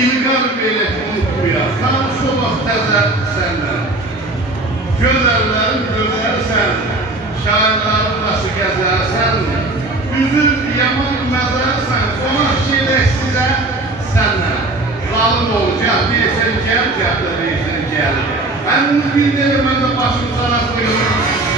İlqar belə unutmuyor. Sağ solaq təzə səndən. Gözəllərin gözəlsən, şairlərin başı gəzərsən, üzün yaman məzərsən, qonaq gedək sizə səndən. Zalım olacaq, deyəsən gəl, deyəsən gəl. Həmimiz bir deyir, mən də başım sana koyuyorum.